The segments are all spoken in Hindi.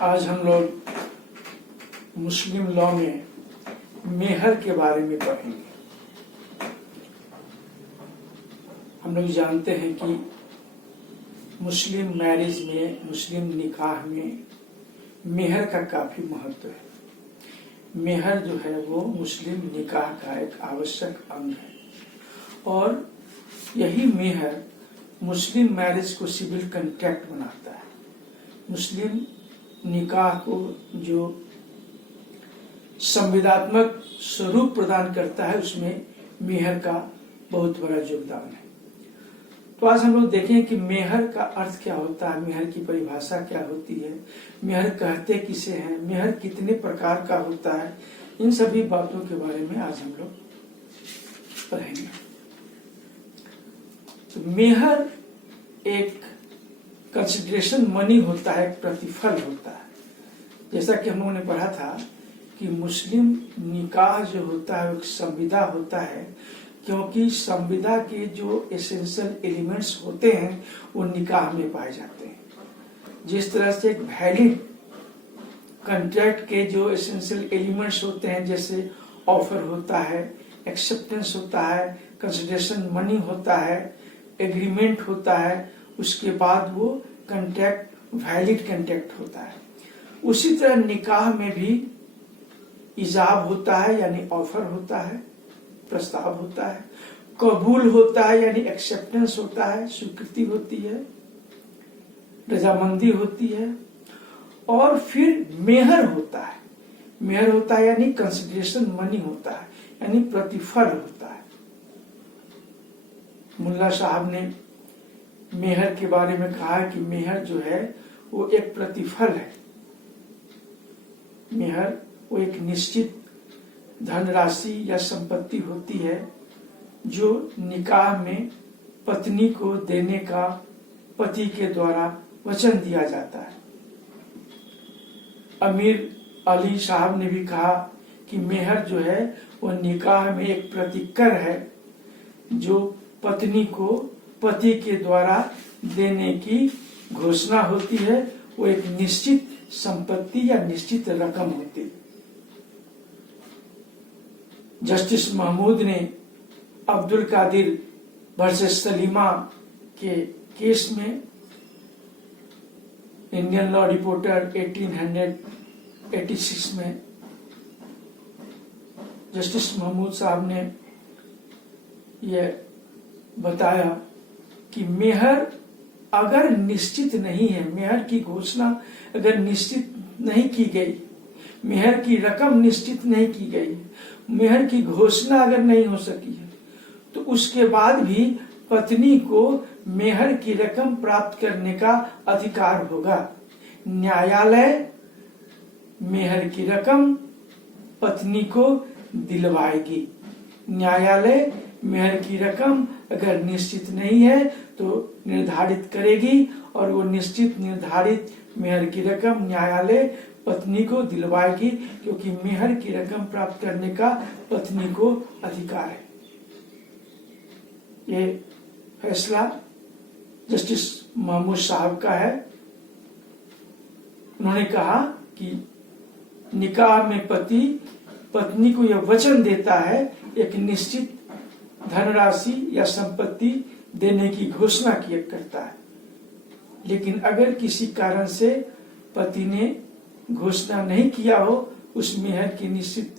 आज हम लोग मुस्लिम लॉ में मेहर के बारे में पढ़ेंगे। हम लोग जानते हैं कि मुस्लिम मैरिज में, मुस्लिम निकाह में मेहर का काफी महत्व है। मेहर जो है वो मुस्लिम निकाह का एक आवश्यक अंग है और यही मेहर मुस्लिम मैरिज को सिविल कॉन्ट्रैक्ट बनाता है। मुस्लिम निकाह को जो संविधात्मक स्वरूप प्रदान करता है उसमें मेहर का बहुत बड़ा योगदान है। तो आज हम लोग देखें कि मेहर का अर्थ क्या होता है, मेहर की परिभाषा क्या होती है, मेहर कहते किसे हैं, मेहर कितने प्रकार का होता है, इन सभी बातों के बारे में आज हम लोग पढ़ेंगे। तो मेहर एक कंसिडरेशन मनी होता है, एक प्रतिफल होता है। जैसा कि हम लोगों ने पढ़ा था कि मुस्लिम निकाह जो होता है एक संविदा होता है, क्योंकि संविदा के जो एसेंशियल एलिमेंट्स होते हैं वो निकाह में पाए जाते हैं। जिस तरह से एक वैलिड कॉन्ट्रैक्ट के जो एसेंशियल एलिमेंट्स होते हैं, जैसे ऑफर होता है, एक्सेप्टेंस होता है, कंसिडरेशन मनी होता है, एग्रीमेंट होता है, उसके बाद वो कॉन्ट्रैक्ट वैलिड कॉन्ट्रैक्ट होता है। उसी तरह निकाह में भी इजाब होता है यानी ऑफर होता है, प्रस्ताव होता है, कबूल होता है यानी एक्सेप्टेंस होता है, स्वीकृति होती है, रजामंदी होती है, और फिर मेहर होता है। मेहर होता है यानी कंसिडरेशन मनी होता है, यानी प्रतिफल होता है। मुल्ला साहब ने मेहर के बारे में कहा कि मेहर जो है वो एक प्रतिफल है। मेहर वो एक निश्चित धनराशि या संपत्ति होती है जो निकाह में पत्नी को देने का पति के द्वारा वचन दिया जाता है। अमीर अली साहब ने भी कहा कि मेहर जो है वो निकाह में एक प्रतिकर है जो पत्नी को पति के द्वारा देने की घोषणा होती है। वो एक निश्चित संपत्ति या निश्चित रकम होती है। जस्टिस महमूद ने अब्दुल कादिर वर्सेस सलीमा के केस में, इंडियन लॉ रिपोर्टर 1886 में, जस्टिस महमूद साहब ने यह बताया कि मेहर अगर निश्चित नहीं है, मेहर की घोषणा अगर निश्चित नहीं की गई, मेहर की रकम निश्चित नहीं की गई, मेहर की घोषणा अगर नहीं हो सकी है, तो उसके बाद भी पत्नी को मेहर की रकम प्राप्त करने का अधिकार होगा। न्यायालय मेहर की रकम पत्नी को दिलवाएगी। न्यायालय मेहर की रकम अगर निश्चित नहीं है तो निर्धारित करेगी और वो निश्चित निर्धारित मेहर की रकम न्यायालय पत्नी को दिलवाएगी, क्योंकि मेहर की रकम प्राप्त करने का पत्नी को अधिकार है। ये फैसला जस्टिस महमूद साहब का है। उन्होंने कहा कि निकाह में पति पत्नी को यह वचन देता है, एक निश्चित धनराशि या संपत्ति देने की घोषणा किया करता है। लेकिन अगर किसी कारण से पति ने घोषणा नहीं किया हो उस मेहर की निश्चित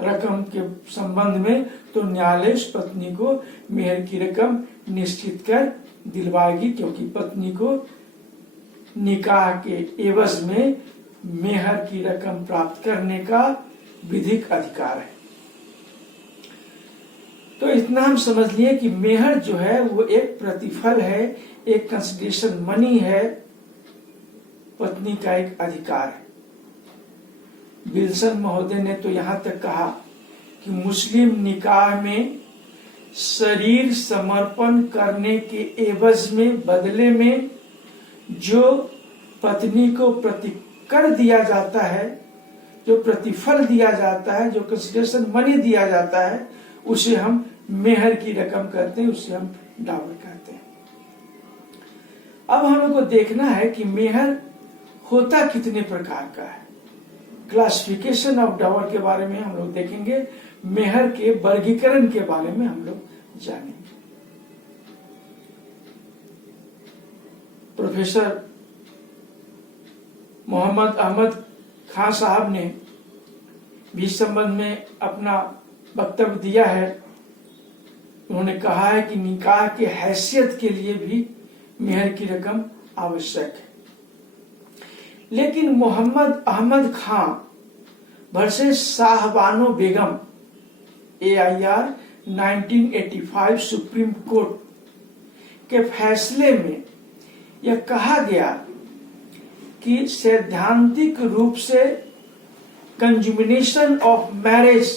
रकम के संबंध में, तो न्यायालय उस पत्नी को मेहर की रकम निश्चित कर दिलवाएगी, क्योंकि पत्नी को निकाह के एवज में मेहर की रकम प्राप्त करने का विधिक अधिकार है। तो इतना हम समझ लिए कि मेहर जो है वो एक प्रतिफल है, एक कंसिडरेशन मनी है, पत्नी का एक अधिकार है। विल्सन महोदय ने तो यहाँ तक कहा कि मुस्लिम निकाह में शरीर समर्पण करने के एवज में, बदले में जो पत्नी को प्रतिकर दिया जाता है, जो प्रतिफल दिया जाता है, जो कंसिडरेशन मनी दिया जाता है, उसे हम मेहर की रकम कहते हैं, उसे हम डावर कहते हैं। अब हम लोग को देखना है कि मेहर होता कितने प्रकार का है। क्लासिफिकेशन ऑफ डावर के बारे में हम लोग देखेंगे, मेहर के वर्गीकरण के बारे में हम लोग जानेंगे। प्रोफेसर मोहम्मद अहमद खान साहब ने भी इस संबंध में अपना वक्तव्य दिया है। उन्होंने कहा है कि निकाह के हैसियत के लिए भी मेहर की रकम आवश्यक है। लेकिन मोहम्मद अहमद खान वर्सेस शाहबानो बेगम AIR 1985 सुप्रीम कोर्ट के फैसले में यह कहा गया कि सैद्धांतिक रूप से कंजुमिनेशन ऑफ मैरिज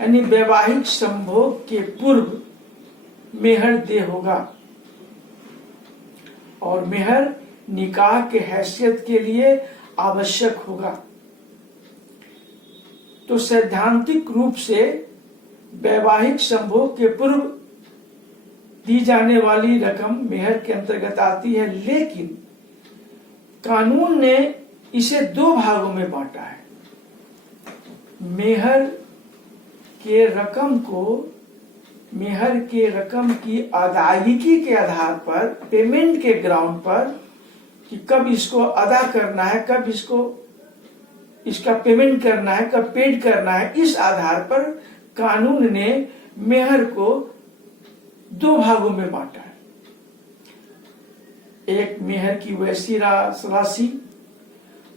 यानी वैवाहिक संभोग के पूर्व मेहर दे होगा और मेहर निकाह के हैसियत के लिए आवश्यक होगा। तो सैद्धांतिक रूप से वैवाहिक संभोग के पूर्व दी जाने वाली रकम मेहर के अंतर्गत आती है, लेकिन कानून ने इसे दो भागों में बांटा है। मेहर के रकम की अदायगी के आधार पर, पेमेंट के ग्राउंड पर कि कब इसको अदा करना है, कब इसका पेमेंट करना है, कब पेड करना है, इस आधार पर कानून ने मेहर को दो भागों में बांटा है। एक मेहर की वैसी राशि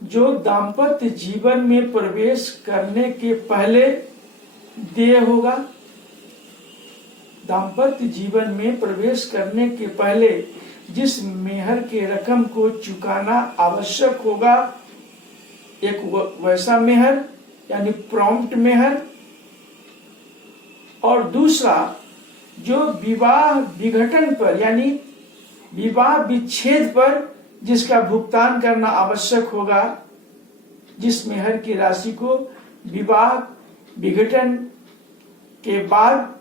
जो दाम्पत्य जीवन में प्रवेश करने के पहले देय होगा। दाम्पत्य जीवन में प्रवेश करने के पहले जिस मेहर के रकम को चुकाना आवश्यक होगा, एक वैसा मेहर यानी प्रॉम्प्ट मेहर, और दूसरा जो विवाह विघटन पर यानी विवाह विच्छेद पर जिसका भुगतान करना आवश्यक होगा। जिस मेहर की राशि को विवाह विघटन के बाद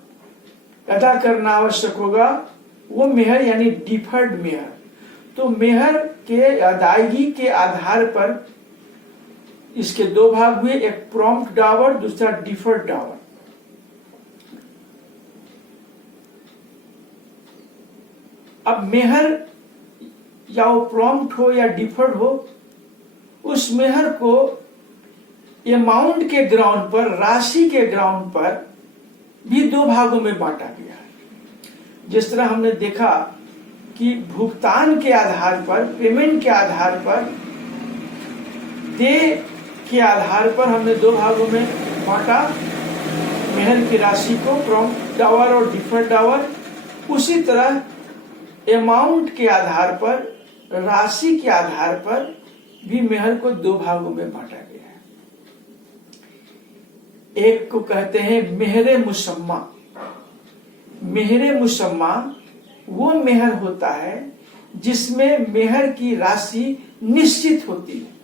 अदा करना आवश्यक होगा, वो मेहर यानी डिफर्ड मेहर। तो मेहर के अदायगी के आधार पर इसके दो भाग हुए, एक प्रॉम्प्ट डावर, दूसरा डिफर्ड डावर। अब मेहर या वो प्रॉम्प्ट हो या डिफर्ड हो, उस मेहर को अमाउंट के ग्राउंड पर, राशि के ग्राउंड पर भी दो भागों में बांटा गया है। जिस तरह हमने देखा कि भुगतान के आधार पर, पेमेंट के आधार पर, देय के आधार पर हमने दो भागों में बांटा मेहर की राशि को, प्रॉम्प्ट डावर और डिफर्ड डावर। उसी तरह अमाउंट के आधार पर, राशि के आधार पर भी मेहर को दो भागों में बांटा गया है। एक को कहते हैं मेहरे मुसम्मा। मेहरे मुसम्मा वो मेहर होता है जिसमें मेहर की राशि निश्चित होती है।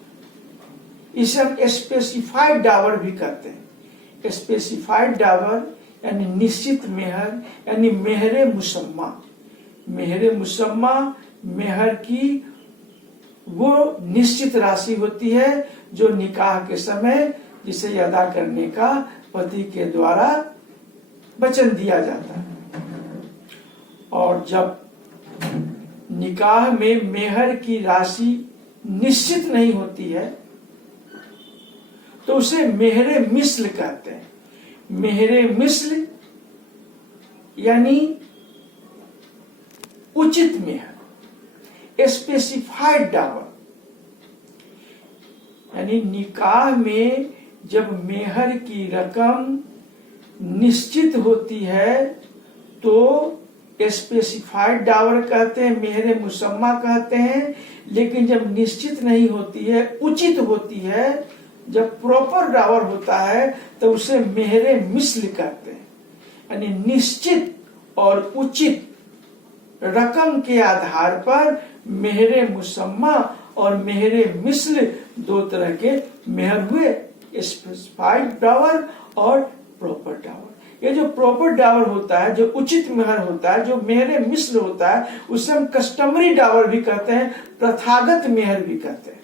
इसे हम स्पेसिफाइड डावर भी कहते हैं। स्पेसिफाइड डावर यानी निश्चित मेहर यानी मेहरे मुसम्मा। मेहरे मुसम्मा मेहर की वो निश्चित राशि होती है जो निकाह के समय जिसे अदा करने का पति के द्वारा वचन दिया जाता है। और जब निकाह में मेहर की राशि निश्चित नहीं होती है तो उसे मेहरे मिस्ल कहते हैं। मेहरे मिस्ल यानी उचित मेहर, स्पेसिफाइड डावर। यानी निकाह में जब मेहर की रकम निश्चित होती है तो स्पेसिफाइड डावर कहते हैं, मेहरे मुसम्मा कहते हैं। लेकिन जब निश्चित नहीं होती है, उचित होती है, जब प्रॉपर डावर होता है तो उसे मेहरे मिस्ल कहते हैं। यानी निश्चित और उचित रकम के आधार पर मेहरे मुसम्मा और मेहरे मिस्ल दो तरह के मेहर हुए, स्पेसिफाइड डावर और प्रॉपर डावर। ये जो प्रॉपर डावर होता है, जो उचित मेहर होता है, जो मेहरे मिस्ल होता है, उसे हम कस्टमरी डावर भी कहते हैं, प्रथागत मेहर भी कहते हैं।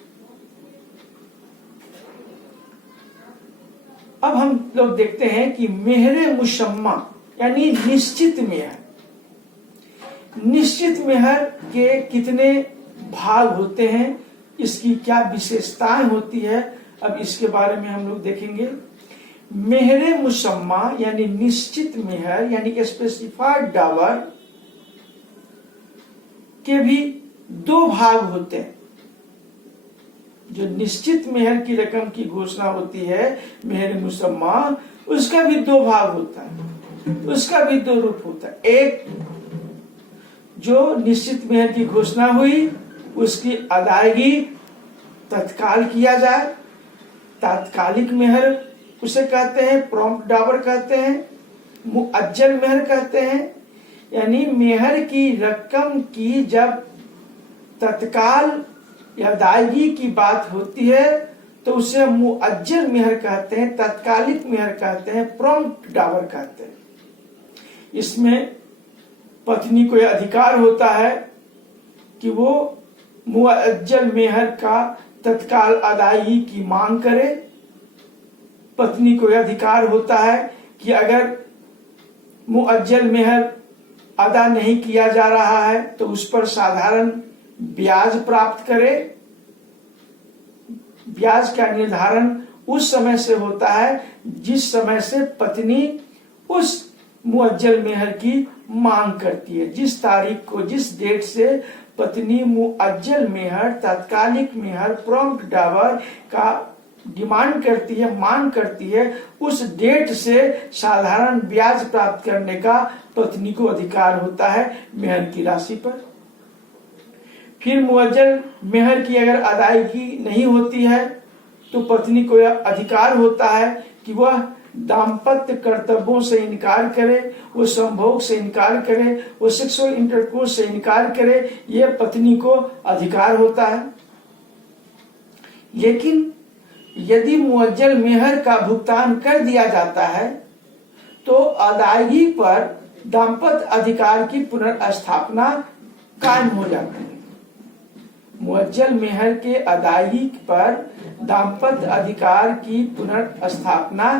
अब हम लोग देखते हैं कि मेहरे मुशम्मा यानी निश्चित मेहर, निश्चित मेहर के कितने भाग होते हैं, इसकी क्या विशेषताएं होती है, अब इसके बारे में हम लोग देखेंगे। मेहरे मुशम्मा यानी निश्चित मेहर यानी स्पेसिफाइड डावर के भी दो भाग होते हैं। जो निश्चित मेहर की रकम की घोषणा होती है मेहर मुसम्मा, उसका भी दो भाग होता है, उसका भी दो रूप होता है। एक जो निश्चित मेहर की घोषणा हुई उसकी अदायगी तत्काल किया जाए, तात्कालिक मेहर उसे कहते हैं, प्रॉम्प्ट डावर कहते हैं, मुअज्जल मेहर कहते हैं। यानी मेहर की रकम की जब तत्काल या अदायगी की बात होती है तो उसे मुअज्जल मेहर कहते हैं, तत्कालिक मेहर कहते हैं, प्रॉम्प्ट डावर कहते हैं। इसमें पत्नी को यह अधिकार होता है कि वो मुअज्जल मेहर का तत्काल अदायगी की मांग करे। पत्नी को यह अधिकार होता है कि अगर मुअज्जल मेहर अदा नहीं किया जा रहा है तो उस पर साधारण ब्याज प्राप्त करे। ब्याज का निर्धारण उस समय से होता है जिस समय से पत्नी उस मुअज्जल मेहर की मांग करती है। जिस तारीख को, जिस डेट से पत्नी मुअज्जल मेहर, तात्कालिक मेहर, प्रॉम्प्ट डावर का डिमांड करती है, मांग करती है, उस डेट से साधारण ब्याज प्राप्त करने का पत्नी को अधिकार होता है मेहर की राशि पर। फिर मुअज्जल मेहर की अगर अदायगी नहीं होती है तो पत्नी को यह अधिकार होता है कि वह दाम्पत्य कर्तव्यों से इनकार करे, वो संभोग से इनकार करे, वो सेक्सुअल इंटरकोर्स से इनकार करे, यह पत्नी को अधिकार होता है। लेकिन यदि मुअज्जल मेहर का भुगतान कर दिया जाता है तो अदायगी पर दाम्पत्य अधिकार की पुनर्स्थापना कायम हो जाती है। मुअज्जल मेहर के अदायगी पर दाम्पत्य अधिकार की पुनर्स्थापना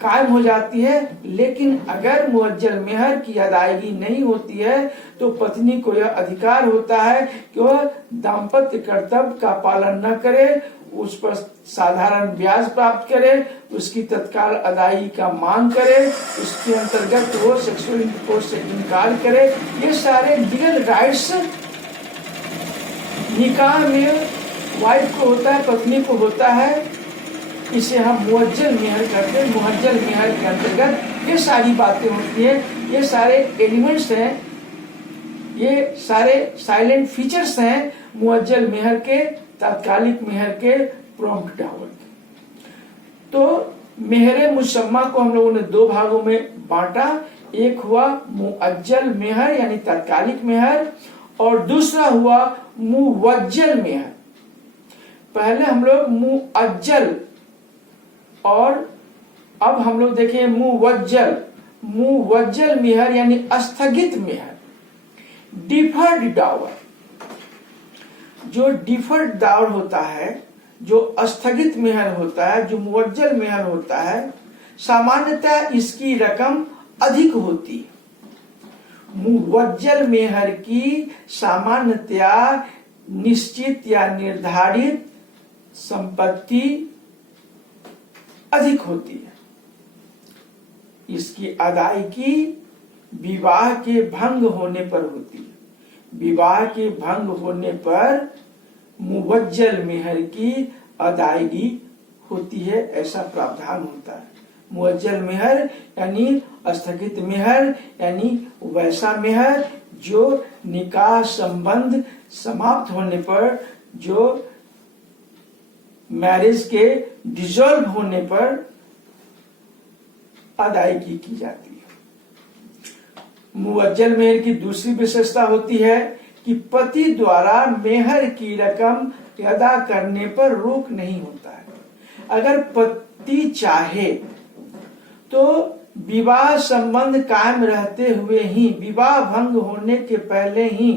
कायम हो जाती है। लेकिन अगर मुअज्जल मेहर की अदायगी नहीं होती है तो पत्नी को यह अधिकार होता है कि वह दाम्पत्य कर्तव्य का पालन न करे, उस पर साधारण ब्याज प्राप्त करे, उसकी तत्काल अदायगी का मांग करे, उसके अंतर्गत वो सेक्सुअल इंटरकोर्स से इनकार करे। ये सारे लीगल राइट्स निकाह में वाइफ को होता है, पत्नी को होता है। इसे हम मुअज्जल मेहर करते हैं। मुअज्जल मेहर के अंतर्गत ये सारी बातें होती हैं, ये सारे एलिमेंट्स हैं, ये सारे साइलेंट फीचर्स हैं मुअज्जल मेहर के, तात्कालिक मेहर के, प्रॉम्प्ट डावर के। तो मेहरे मुसम्मा को हम लोगों ने दो भागों में बांटा। एक हुआ मुअज्जल मेहर यानी तात्कालिक मेहर और दूसरा हुआ मुवज्जल मेहर। पहले हम लोग मुअज्जल और अब हम लोग देखें मुवज्जल। मुवज्जल मेहर यानी स्थगित मेहर, डिफर्ड डावर। जो डिफर्ड डावर होता है, जो स्थगित मेहर होता है, जो मुवज्जल मेहर होता है, सामान्यतः इसकी रकम अधिक होती है। मुवज्जल मेहर की सामान्यतया निश्चित या निर्धारित संपत्ति अधिक होती है। इसकी अदायगी विवाह के भंग होने पर होती है। विवाह के भंग होने पर मुवज्जल मेहर की अदायगी होती है, ऐसा प्रावधान होता है। मुअज्जल मेहर यानी स्थगित मेहर यानी वैसा मेहर जो निकाह संबंध समाप्त होने पर, जो मैरिज के डिसॉल्व होने पर अदायगी की जाती है। मुअज्जल मेहर की दूसरी विशेषता होती है कि पति द्वारा मेहर की रकम अदा करने पर रोक नहीं होता है। अगर पति चाहे तो विवाह संबंध कायम रहते हुए ही, विवाह भंग होने के पहले ही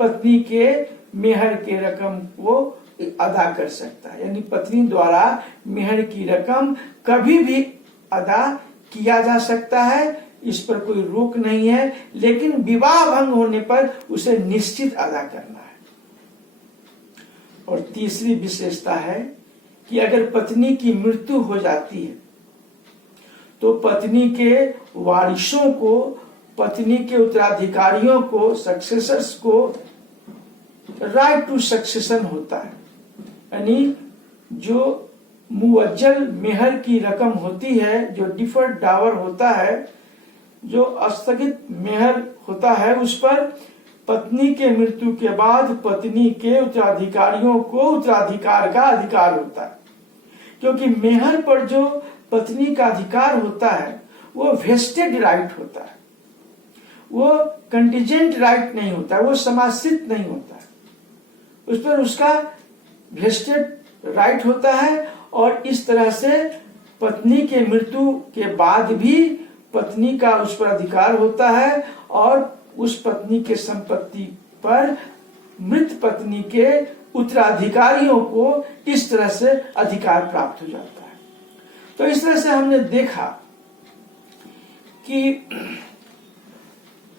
पत्नी के मेहर के रकम को अदा कर सकता है, यानी पत्नी द्वारा मेहर की रकम कभी भी अदा किया जा सकता है, इस पर कोई रोक नहीं है, लेकिन विवाह भंग होने पर उसे निश्चित अदा करना है। और तीसरी विशेषता है कि अगर पत्नी की मृत्यु हो जाती है तो पत्नी के वारिसों को, पत्नी के उत्तराधिकारियों को, सक्सेसर्स को राइट टू सक्सेशन होता है, यानी जो मुअज्जल मेहर की रकम होती है, जो डिफर्ड डावर होता है, जो स्थगित मेहर होता है, उस पर पत्नी के मृत्यु के बाद पत्नी के उत्तराधिकारियों को उत्तराधिकार का अधिकार होता है। क्योंकि मेहर पर जो पत्नी का अधिकार होता है वो वेस्टेड राइट होता है, वो कंटीजेंट राइट नहीं होता है, वो समाश्रित नहीं होता है, उस पर उसका वेस्टेड राइट होता है। और इस तरह से पत्नी के मृत्यु के बाद भी पत्नी का उस पर अधिकार होता है और उस पत्नी के संपत्ति पर मृत पत्नी के उत्तराधिकारियों को इस तरह से अधिकार प्राप्त हो जाता है। तो इस तरह से हमने देखा कि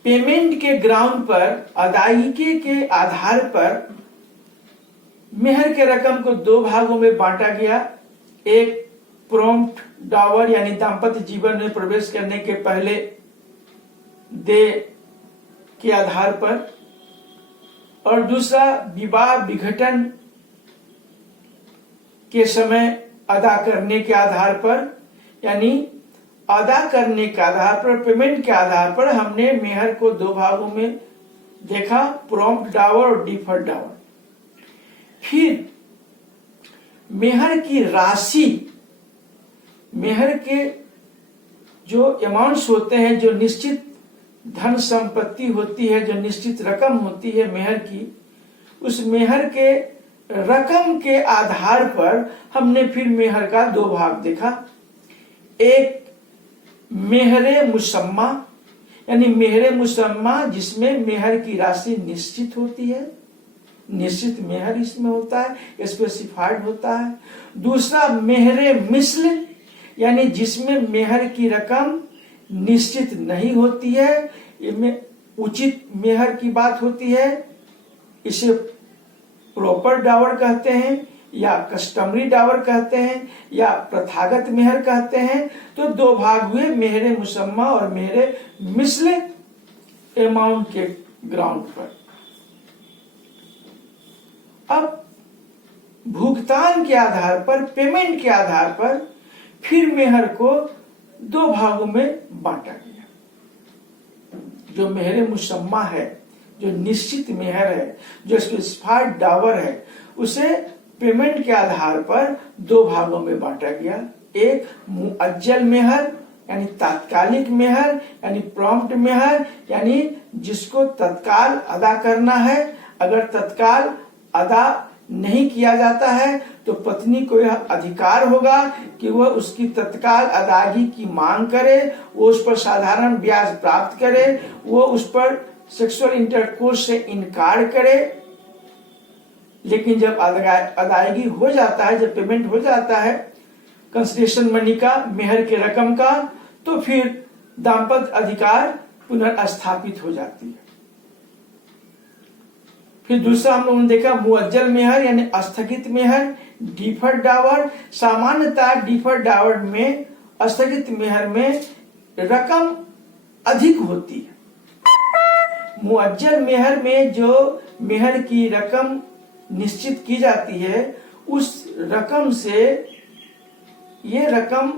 पेमेंट के ग्राउंड पर, अदायगी के आधार पर मेहर के रकम को दो भागों में बांटा गया। एक प्रॉम्प्ट डावर यानी दाम्पत्य जीवन में प्रवेश करने के पहले दे के आधार पर, और दूसरा विवाह विघटन के समय अदा करने के आधार पर, यानी अदा करने के आधार पर, पेमेंट के आधार पर हमने मेहर को दो भागों में देखा, प्रॉम्प्ट डावर और डिफर्ड डावर। फिर मेहर की राशि, मेहर के जो अमाउंट्स होते हैं, जो निश्चित धन संपत्ति होती है, जो निश्चित रकम होती है मेहर की, उस मेहर के रकम के आधार पर हमने फिर मेहर का दो भाग देखा। एक मेहरे मुसम्मा, यानी मेहरे मुसम्मा जिसमें मेहर की राशि निश्चित होती है, निश्चित मेहर इसमें होता है, स्पेसिफाइड होता है। दूसरा मेहरे मिस्ल, यानी जिसमें मेहर की रकम निश्चित नहीं होती है, इसमें उचित मेहर की बात होती है, इसे प्रॉपर डावर कहते हैं या कस्टमरी डावर कहते हैं या प्रथागत मेहर कहते हैं। तो दो भाग हुए, मेहरे मुसम्मा और मेहरे मिस्ल अमाउंट के ग्राउंड पर। अब भुगतान के आधार पर, पेमेंट के आधार पर फिर मेहर को दो भागों में बांटा गया। जो मेहरे मुसम्मा है, जो निश्चित मेहर है, जो स्पेसिफाइड डावर है, उसे पेमेंट के आधार पर दो भागों में बांटा गया। एक मुअज्जल मेहर यानी तात्कालिक मेहर, यानी प्रॉम्प्ट मेहर, यानी जिसको तत्काल अदा करना है। अगर तत्काल अदा नहीं किया जाता है तो पत्नी को यह अधिकार होगा कि वह उसकी तत्काल अदायगी की मांग करे, वो उस पर साधारण ब्याज प्राप्त करे, वो उस पर सेक्सुअल इंटरकोर्स से इनकार करे। लेकिन जब अदायगी हो जाता है, जब पेमेंट हो जाता है कंसिडरेशन मनी का, मेहर के रकम का, तो फिर दाम्पत्य अधिकार पुनर्स्थापित हो जाती है। फिर दूसरा हम लोगों ने देखा मुअज्जल मेहर यानी स्थगित मेहर, डिफर्ड डावर। सामान्यतः डिफर्ड डावर में, स्थगित मेहर में रकम अधिक होती है। मुअज्जल मेहर में जो मेहर की रकम निश्चित की जाती है, उस रकम से ये रकम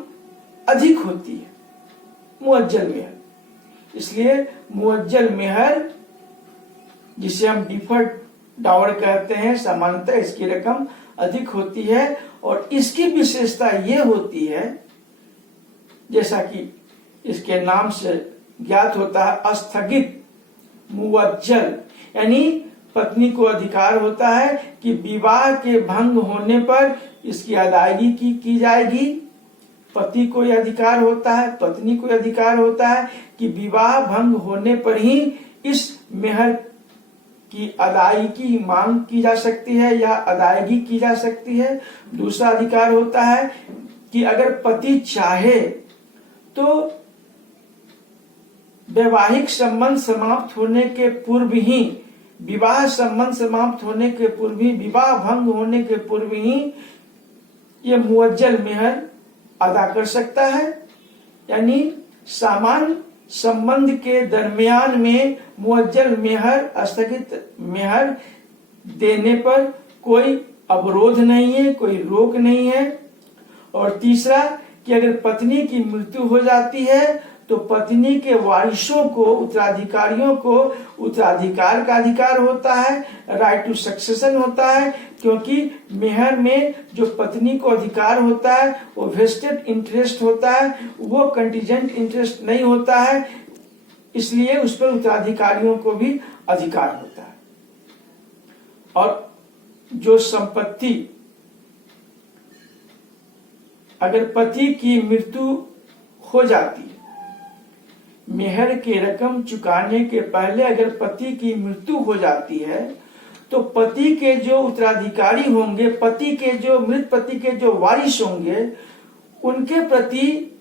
अधिक होती है, मुअज्जल मेहर। इसलिए मुअज्जल मेहर, जिसे हम डिफर्ड डावर कहते हैं, सामान्यतः इसकी रकम अधिक होती है। और इसकी विशेषता ये होती है, जैसा कि इसके नाम से ज्ञात होता है, स्थगित मुअज्जल, यानी पत्नी को अधिकार होता है कि विवाह के भंग होने पर इसकी अदायगी की जाएगी। पति को यह अधिकार होता है, पत्नी को यह अधिकार होता है कि विवाह भंग होने पर ही इस मेहर की अदायगी की मांग की जा सकती है या अदायगी की जा सकती है। दूसरा अधिकार होता है कि अगर पति चाहे तो वैवाहिक संबंध समाप्त होने के पूर्व ही, विवाह संबंध समाप्त होने के पूर्व ही, विवाह भंग होने के पूर्व ही ये मुअज्जल मेहर अदा कर सकता है। यानी सामान्य संबंध के दरमियान में मुअज्जल मेहर, स्थगित मेहर देने पर कोई अवरोध नहीं है, कोई रोक नहीं है। और तीसरा कि अगर पत्नी की मृत्यु हो जाती है तो पत्नी के वारिसों को, उत्तराधिकारियों को उत्तराधिकार का अधिकार होता है, राइट टू सक्सेशन होता है, क्योंकि मेहर में जो पत्नी को अधिकार होता है वो वेस्टेड इंटरेस्ट होता है, वो कंटीजेंट इंटरेस्ट नहीं होता है, इसलिए उस पर उत्तराधिकारियों को भी अधिकार होता है। और जो संपत्ति, अगर पति की मृत्यु हो जाती है, मेहर की रकम चुकाने के पहले अगर पति की मृत्यु हो जाती है तो पति के जो उत्तराधिकारी होंगे, पति के जो मृत पति के जो वारिस होंगे, उनके प्रति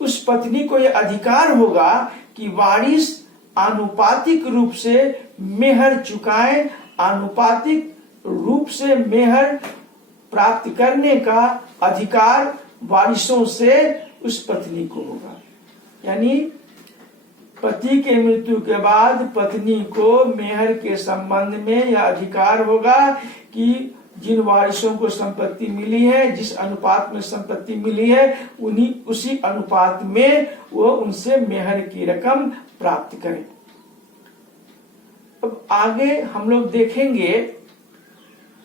उस पत्नी को यह अधिकार होगा कि वारिस आनुपातिक रूप से मेहर चुकाएं, आनुपातिक रूप से मेहर प्राप्त करने का अधिकार वारिसों से उस पत्नी को होगा। यानी पति के मृत्यु के बाद पत्नी को मेहर के संबंध में यह अधिकार होगा कि जिन वारिसों को संपत्ति मिली है, जिस अनुपात में संपत्ति मिली है, उसी अनुपात में वो उनसे मेहर की रकम प्राप्त करें। अब आगे हम लोग देखेंगे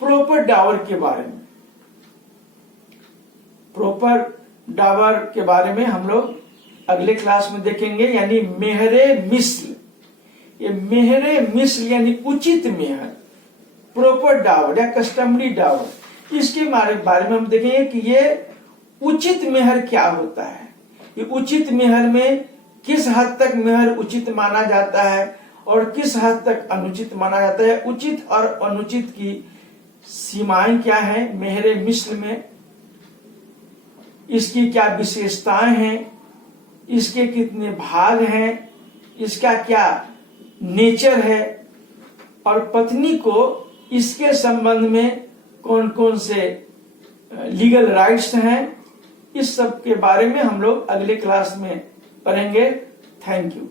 प्रॉपर डावर के बारे में। प्रॉपर डावर के बारे में हम लोग अगले क्लास में देखेंगे, यानी मेहरे मिस्ल। ये मेहरे मिस्ल यानी उचित मेहर, प्रॉपर डावर या कस्टमरी डावर, इसके बारे में हम देखेंगे कि ये उचित मेहर क्या होता है। ये उचित मेहर में किस हद तक मेहर उचित माना जाता है और किस हद तक अनुचित माना जाता है। उचित और अनुचित की सीमाएं क्या है मेहरे मिस्ल में, इसकी क्या विशेषताएं हैं, इसके कितने भाग हैं, इसका क्या नेचर है, और पत्नी को इसके संबंध में कौन कौन से लीगल राइट्स हैं, इस सब के बारे में हम लोग अगले क्लास में पढ़ेंगे। Thank you.